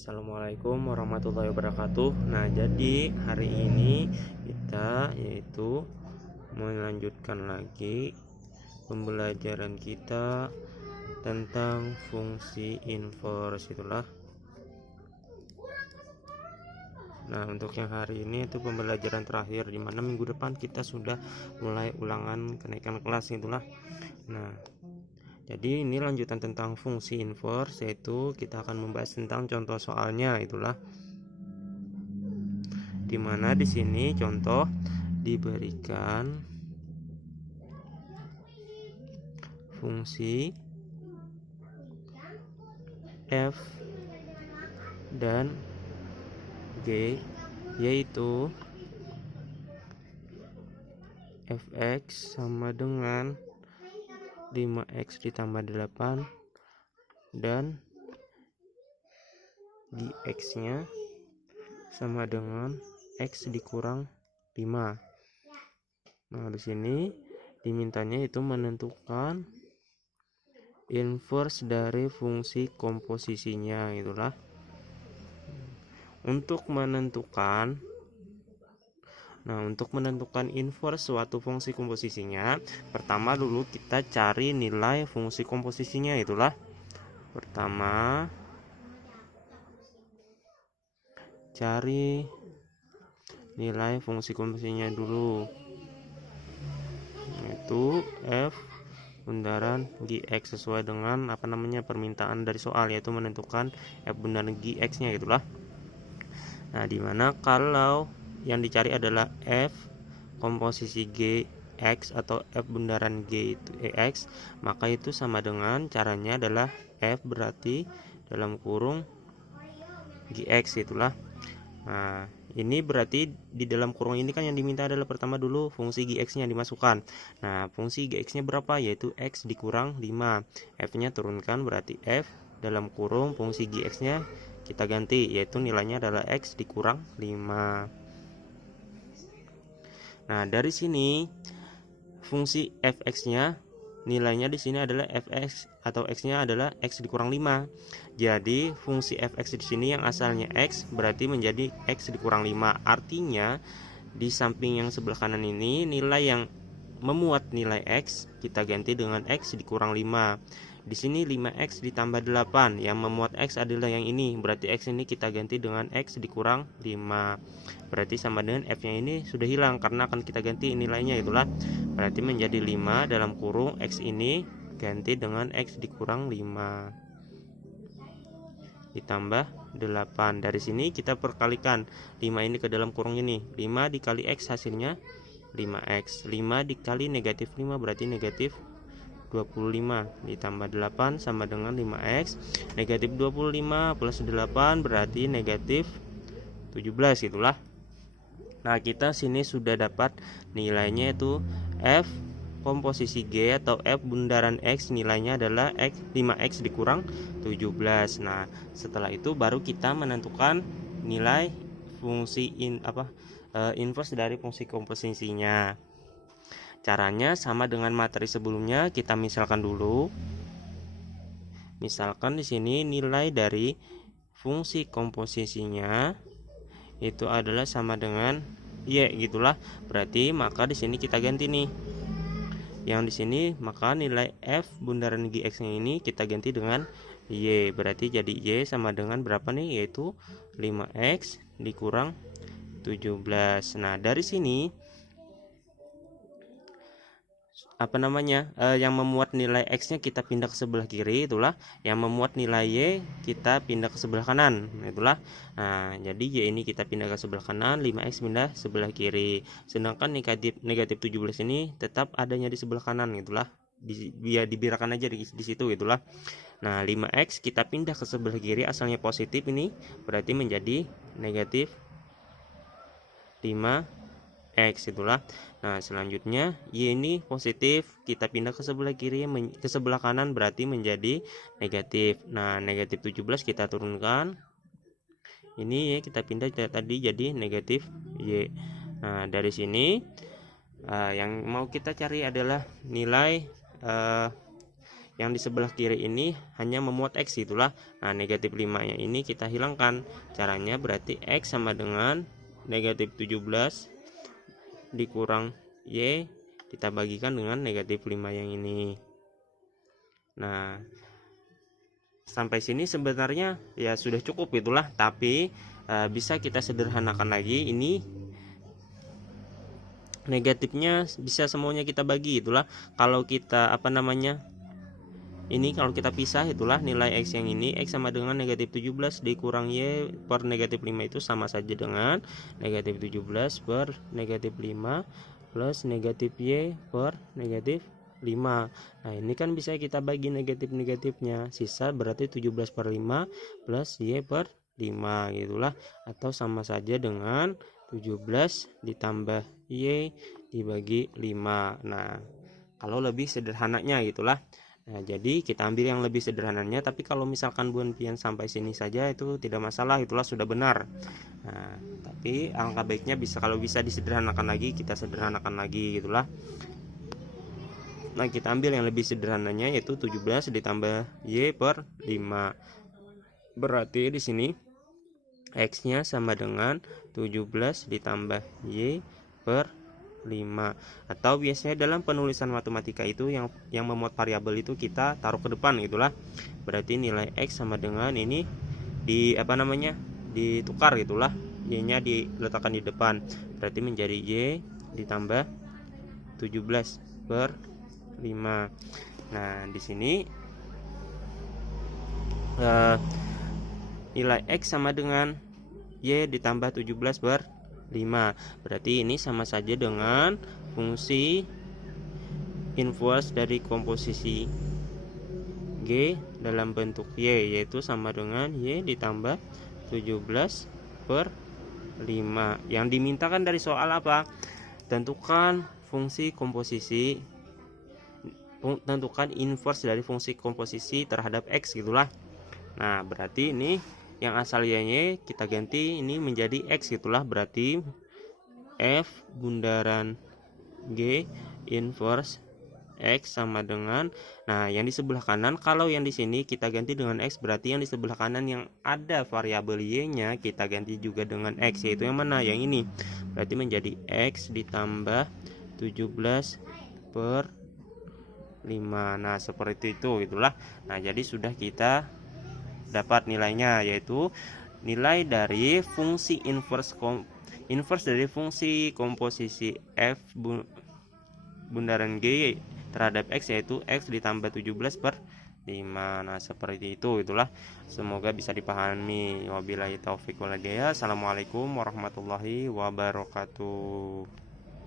Assalamualaikum warahmatullahi wabarakatuh. Nah, jadi hari ini kita yaitu melanjutkan lagi pembelajaran kita tentang fungsi inverse itulah. Nah, untuk yang hari ini itu pembelajaran terakhir, di mana minggu depan kita sudah mulai ulangan kenaikan kelas itulah. Nah, jadi ini lanjutan tentang fungsi inverse, yaitu kita akan membahas tentang contoh soalnya itulah. Dimana di sini contoh diberikan fungsi f dan g, yaitu fx sama dengan 5x ditambah 8 dan gx nya sama dengan x dikurang 5. Nah, di sini dimintanya itu menentukan inverse dari fungsi komposisinya itulah. Untuk menentukan inverse suatu fungsi komposisinya, pertama dulu kita cari nilai fungsi komposisinya itulah. Pertama cari nilai fungsi komposisinya dulu, yaitu f bundaran gx sesuai dengan permintaan dari soal, yaitu menentukan f bundaran gx nya itulah. Nah, dimana kalau yang dicari adalah f komposisi gx atau f bundaran g itu ex, maka itu sama dengan caranya adalah f berarti dalam kurung gx itulah. Nah, ini berarti di dalam kurung ini kan yang diminta adalah pertama dulu fungsi gx nya dimasukkan. Nah, fungsi gx nya berapa, yaitu x dikurang 5. F nya turunkan, berarti f dalam kurung fungsi gx nya kita ganti, yaitu nilainya adalah x dikurang 5. Nah, dari sini fungsi fx-nya nilainya di sini adalah fx atau x-nya adalah x dikurang 5. Jadi fungsi fx di sini yang asalnya x berarti menjadi x dikurang 5. Artinya di samping yang sebelah kanan ini nilai yang memuat nilai x kita ganti dengan x dikurang 5. Di sini 5x ditambah 8, yang memuat x adalah yang ini, berarti x ini kita ganti dengan x dikurang 5. Berarti sama dengan f-nya ini sudah hilang karena akan kita ganti nilainya itulah. Berarti menjadi 5 dalam kurung x ini ganti dengan x dikurang 5 ditambah 8. Dari sini kita perkalikan 5 ini ke dalam kurung ini. 5 dikali x hasilnya 5x. 5 dikali negatif 5 berarti negatif 25 ditambah 8 sama dengan 5x. Negatif 25 plus 8 berarti negatif 17 itulah. Nah, kita sini sudah dapat nilainya, itu f komposisi g atau f bundaran x nilainya adalah x 5x dikurang 17. Nah, setelah itu baru kita menentukan nilai fungsi inverse dari fungsi komposisinya. Caranya sama dengan materi sebelumnya, kita misalkan dulu. Misalkan di sini nilai dari fungsi komposisinya itu adalah sama dengan y gitulah. Berarti maka di sini kita ganti nih. Yang di sini maka nilai f bundaran gx-nya ini kita ganti dengan y. Berarti jadi y sama dengan berapa nih? Yaitu 5x dikurang 17. Nah, dari sini yang memuat nilai x-nya kita pindah ke sebelah kiri itulah, yang memuat nilai y kita pindah ke sebelah kanan itulah. Nah, jadi y ini kita pindah ke sebelah kanan, 5x pindah sebelah kiri, sedangkan negatif 17 ini tetap adanya di sebelah kanan itulah, biar dibirakan aja di situ itulah. Nah, 5x kita pindah ke sebelah kiri, asalnya positif ini berarti menjadi negatif 5x itulah. Nah, selanjutnya y ini positif, kita pindah ke sebelah kiri, ke sebelah kanan berarti menjadi negatif. Nah, negatif 17 kita turunkan, ini y kita pindah tadi jadi negatif y. Nah, dari sini yang mau kita cari adalah nilai yang di sebelah kiri ini hanya memuat X itulah. Nah, negatif 5 nya ini kita hilangkan. Caranya berarti X sama dengan negatif 17 dikurang Y kita bagikan dengan negatif 5 yang ini. Nah, sampai sini sebenarnya ya sudah cukup itulah, tapi bisa kita sederhanakan lagi. Ini negatifnya bisa semuanya kita bagi itulah. Kalau kita ini kalau kita pisah itulah nilai X yang ini, X sama dengan negatif 17 dikurang Y per negatif 5 itu sama saja dengan negatif 17 per negatif 5 plus negatif Y per negatif 5. Nah, ini kan bisa kita bagi negatif-negatifnya, sisa berarti 17 per 5 plus Y per 5 gitulah, atau sama saja dengan 17 ditambah Y dibagi 5. Nah, kalau lebih sederhananya gitulah. Nah, jadi kita ambil yang lebih sederhananya, tapi kalau misalkan Bun Pian sampai sini saja itu tidak masalah, itulah sudah benar. Nah, tapi angka baiknya kalau bisa disederhanakan lagi, kita sederhanakan lagi gitulah. Nah, kita ambil yang lebih sederhananya yaitu 17 ditambah Y per 5. Berarti di sini X-nya sama dengan 17 ditambah Y per 5. Atau biasanya dalam penulisan matematika itu yang memuat variabel itu kita taruh ke depan gitulah. Berarti nilai X sama dengan ini ditukar gitulah. Y-nya diletakkan di depan. Berarti menjadi Y ditambah 17 per 5. Nah, di sini nilai X sama dengan Y ditambah 17 per 5. Berarti ini sama saja dengan fungsi inverse dari komposisi G dalam bentuk Y, yaitu sama dengan Y ditambah 17 per 5. Yang dimintakan dari soal apa? Tentukan inverse dari fungsi komposisi terhadap X gitulah. Nah, berarti ini yang asal Y-nya kita ganti ini menjadi X gitulah. Berarti F bundaran G inverse X sama dengan, nah yang di sebelah kanan, kalau yang di sini kita ganti dengan X, berarti yang di sebelah kanan yang ada variabel Y-nya kita ganti juga dengan X, yaitu yang mana? Yang ini. Berarti menjadi X ditambah 17 per 5. Nah, seperti itu gitulah. Nah, jadi sudah kita dapat nilainya, yaitu nilai dari fungsi inverse dari fungsi komposisi F bundaran G terhadap X, yaitu X ditambah 17 per 5. Nah, seperti itu itulah. Semoga bisa dipahami. Wabillahi taufik wal hidayah. Assalamualaikum warahmatullahi wabarakatuh.